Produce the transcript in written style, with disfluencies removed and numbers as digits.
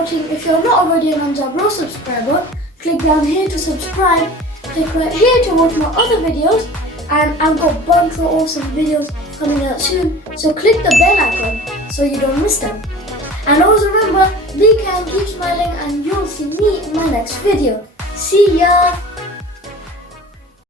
watching. If you're not already an Anja Bro subscriber, click down here to subscribe. Click right here to watch my other videos. And I've got a bunch of awesome videos coming out soon. So click the bell icon so you don't miss them. And always remember, be kind, keep smiling, and you'll see me in my next video. See ya!